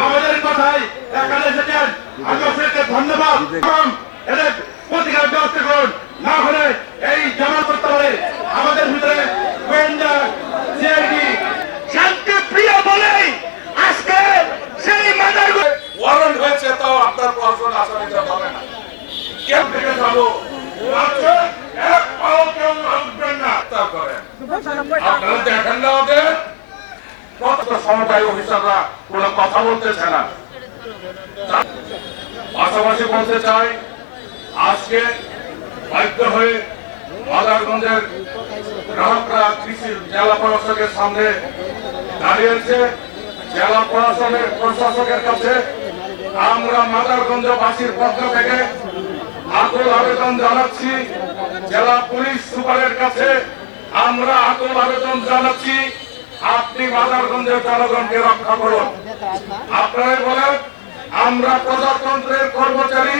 আমাদের কথাই এখানে এসেছেন। আমি আপনাকে ধন্যবাদ। এবং এদের প্রতিকার ব্যবস্থা করুন। না হলে এই জমা করতে পারে আমাদের ভিতরে গোয়েন্দা সিআইডি শান্তি প্রিয় বলেই আজকে সেই মাদার ওয়ারেন্ট হয়েছে তাও আপনার প্রশাসন আসামিটা পাবে না কেন থেকে যাব মাত্র এক পাও কেউ উঠবেন না গ্রেফতার করেন আপনারা দেখেন না ওদের কত সমবায় অফিসাররা কোনো কথা বলতেছে না পাশাপাশি বলতে চাই আজকে বাধ্য হয়ে মাদারগঞ্জের গ্রাহকরা কৃষি জেলা প্রশাসকের সামনে দাঁড়িয়েছে জেলা প্রশাসনের প্রশাসকের কাছে আমরা মাদারগঞ্জবাসীর পক্ষ থেকে আকুল আবেদন জানাচ্ছি জেলা পুলিশ সুপারের কাছে আমরা আকুল আবেদন জানাচ্ছি, আপনি মাদারগঞ্জের জনগণকে রক্ষা করুন। আপনারাই বলেন, আমরা প্রজাতন্ত্রের কর্মচারী,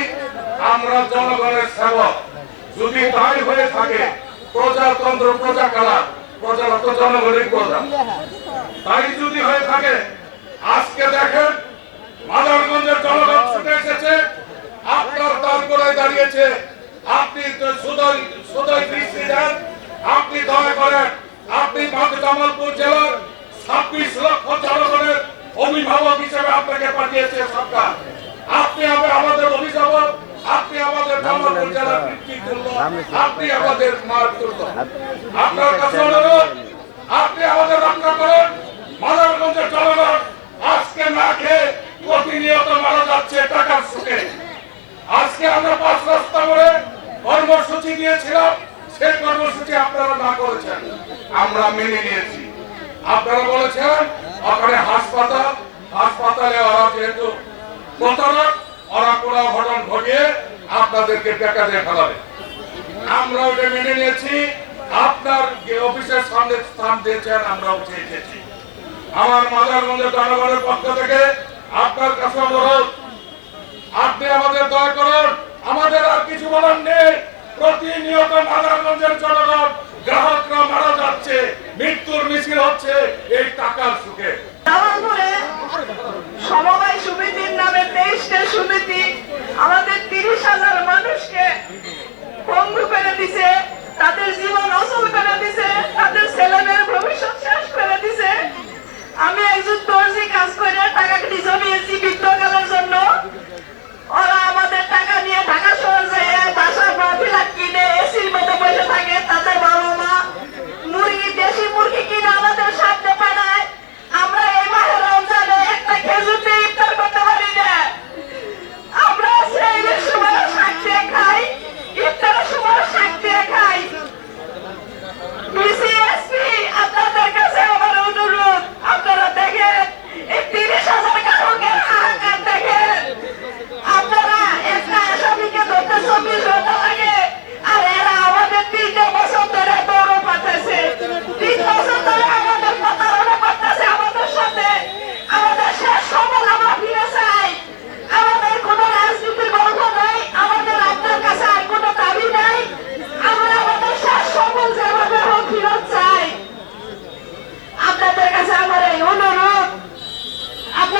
আমরা জনগণের সেবক। যদি তাই হয়ে থাকে, প্রজাতন্ত্র প্রজা কালা প্রজারা তো জনগণের প্রজা। তাই যদি হয়ে থাকে, আজকে দেখেন মাদারগঞ্জের জনগণ ছুটে এসেছে, আপনার তারপরে দাঁড়িয়েছে। আপনি সুদয় সুদয় দৃষ্টি দেন আপনি দয়া করেন আপনি জামালপুর জেলার ছাব্বিশ লক্ষ জনগণের অভিভাবক হিসেবে আপনাকে পাঠিয়েছে সরকার। আপনি আমাদের অভিভাবক আপনি আমাদের জামালপুর জেলার আপনি আমাদের আপনার কাছে অনুরোধ আপনি আমাদের রক্ষা করুন। মাদারগঞ্জের জনগণ আজকে না খেয়ে প্রতিনিয়ত মারা যাচ্ছে টাকার সুখে। আজকে আমরা পাঁচ রাস্তা করে কর্মসূচি দিয়েছিলাম। সেই কর্মসূচি আপনারা না করেছেন, আমরা মেনে নিয়েছি। আপনারা বলেছেন, ওখানে হাসপাতাল, হাসপাতালে ওরা যেহেতু প্রতারক, ওরা কোনো ঘটন ঘটিয়ে আপনাদেরকে দিয়ে ফেলাবে। আমরা ওটা মেনে নিয়েছি, আপনার অফিসের সামনে স্থান দিয়েছেন আমরা উঠে এসেছি আমার মাদারগঞ্জের জনগণের পক্ষ থেকে আপনার কাছে অনুরোধ, আপনি আমাদের দয়া করুন, আমাদের আর কিছু বলার নেই। প্রতিনিয়ত নারায়ণগঞ্জের জনগণ গ্রাহকরা মারা যাচ্ছে মৃত্যুর মিছিল হচ্ছে এই টাকার সুখে জামালপুরে সমবায় সমিতির নামে তেইশটা সমিতি আমাদের তিরিশ হাজার মানুষকে পঙ্গু করে দিছে তাদের জীবন অচল করে দিছে তাদের ছেলেমেয়ের ভবিষ্যৎ শেষ করে দিছে আমি একজন দর্জি কাজ করে টাকা জমিয়েছি বৃদ্ধকালের জন্য ওরা আমাদের টাকা নিয়ে ঢাকা শহর যায় বাসার মাফিলা কিনে এসির মধ্যে বসে থাকে তাদের বাবা মা মুরগি দেশি মুরগি কিনে আমাদের সামনে পাঠায় আমরা এই মাহে রমজানে একটা খেজুর দিয়ে ইফতার করতে পারি না আমরা সেই সময় শাক দিয়ে খাই ইফতারের সময় শাক দিয়ে খাই বিসিএসপি আপনাদের কাছে আমার অনুরোধ আপনারা দেখেন এই তিরিশ হাজার গ্রাহকের হাহাকার দেখেন আপনারা একটা আসামিকে ধরতে চব্বিশ ঘণ্টা লাগে আর এরা আমাদের তিনটে বছর ধরে দৌড় পাঠাচ্ছে তিন বছর ধরে আমাদের প্রতারণা করতেছে আমাদের সাথে আমাদের শেষ সফল আমরা ফিরে চাই আমাদের কোনো রাজনীতির গল্প নাই আমাদের আপনার কাছে আর কোনো দাবি নাই আমরা আমাদের শেষ সফল যেভাবে হোক ফিরত চাই আপনাদের কাছে আমার এই অনুরোধ আপনারা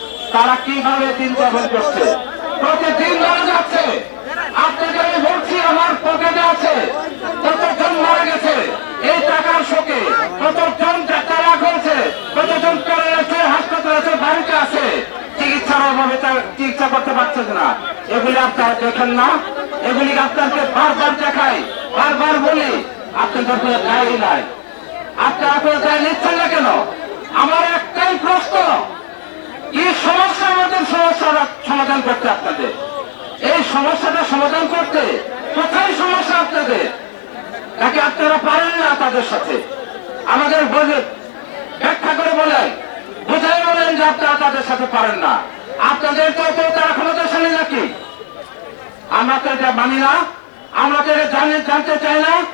তারা কীভাবে যাপন করছে? প্রতিদিন মারা যাচ্ছে। আপনাকে আমি বলছি আমার পকেটে আছে, কতজন মারা গেছে? এই টাকার শোকে কতজন তারা হয়েছে কতজন করে হাসপাতালে আছে বাড়িতে আছে? চিকিৎসার অভাবে চিকিৎসা করতে পারছে না। এগুলি আপনারা দেখেন না। এগুলি আপনাকে বারবার দেখাই, বারবার বলি, আপনাদের কোনো দায়ী নাই। আপনারা কোনো দায় নিচ্ছেন না কেন? আমার একটাই প্রশ্ন কি সমস্যা আমাদের সমস্যার সমাধান করতে আপনাদের। এই সমস্যাটা সমাধান করতে কোথায় সমস্যা আপনাদের? নাকি আপনারা পারেন না তাদের সাথে? আমাদের বলে- ব্যাখ্যা করে বলেন, বোঝাই বলেন যে আপনারা তাদের সাথে পারেন না। আপনাদের তো কেউ তারা ক্ষমতাশালী নাকি? আমরা তো এটা মানি না। আমরা তো এটা জানি, জানতে চাই না।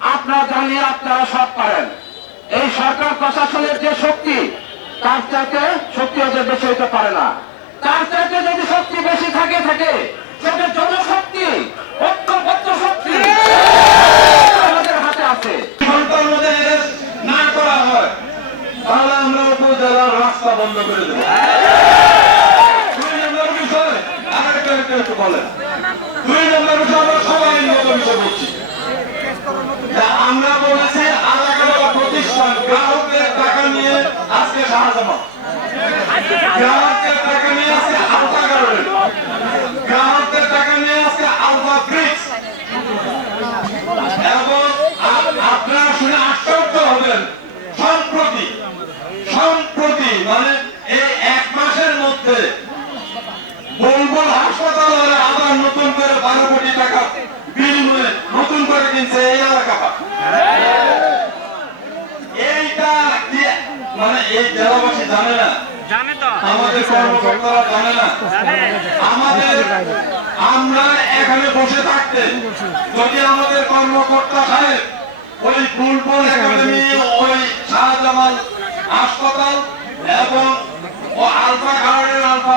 আপনারা জানিয়ে আপনারা সব পারেন। এই সরকার প্রশাসনের যে শক্তি তার চাইতে শক্তি ওদের বেশি হইতে পারে না। তার চাইতে যদি শক্তি বেশি থাকে থাকে সেটা জনশক্তি ঐক্যবদ্ধ শক্তি আমাদের হাতে আছে। ঘণ্টার না করা হয়। তাহলে আমরা উপজেলার রাস্তা বন্ধ করে দেবো। দুই নম্বর বিষয় আরেকটা একটু একটু বলেন। দুই নম্বর বিষয় আমরা সবাই নিয়ত বিষয় বলছি আমরা বলেছি 干嘛がと。আমরা এখানে বসে থাকতে যদি আমাদের কর্মকর্তা সাহেব ওই একাডেমি ওই হাসপাতাল এবং আলফা গার্ডেন আলফা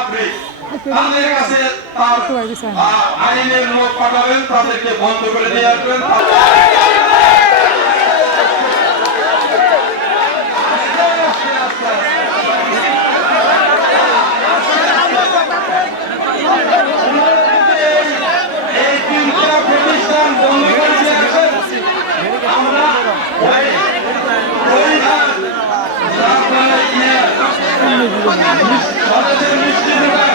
তার আইনের লোক পাঠাবেন তাদেরকে বন্ধ করে দিয়ে আসবেন আস্তে আস্তে আস্তে আস্তে এই তিনটা প্রতিষ্ঠান বন্ধ করে দিয়ে আসেন আমরা ওই পরিধান আপনার ইয়ে সদস্যের মিষ্টি ঢোকা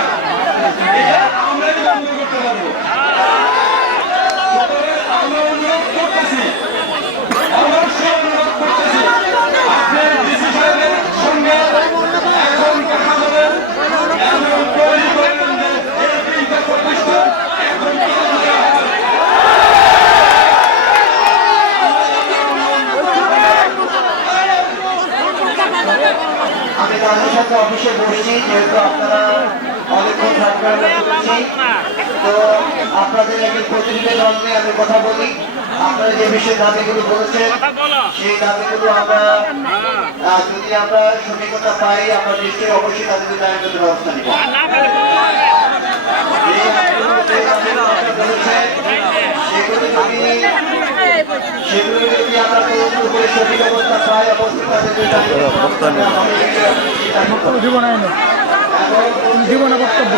এটা আমরা কি বন্ধ করতে পারব সুতরাং আমরা অনুরোধ করতেছি অবশ্যই অনুরোধ করতেছি আপনার ডিসি সাহেবের সঙ্গে এখন কথা বলেন এবং তৈরি করবেন যে এই তিনটা প্রতিষ্ঠান এখন চালু করা হবে। আমি তাদের সাথে অফিসে বসছি যেহেতু আপনারা অনেকক্ষণ থাকবে আমরা তো আপনাদের একজন প্রতিনিধি দলকে আমি কথা বলি। আপনারা যে বিষয়ে দাবিগুলো বলেছেন সেই দাবিগুলো আমরা যদি আমরা সঠিকতা পাই আমরা নিশ্চয়ই অবশ্যই তাদের বিরুদ্ধে আইনগত ব্যবস্থা নিব। সেগুলো যদি সেগুলো যদি আমরা তদন্ত করে বক্তব্য।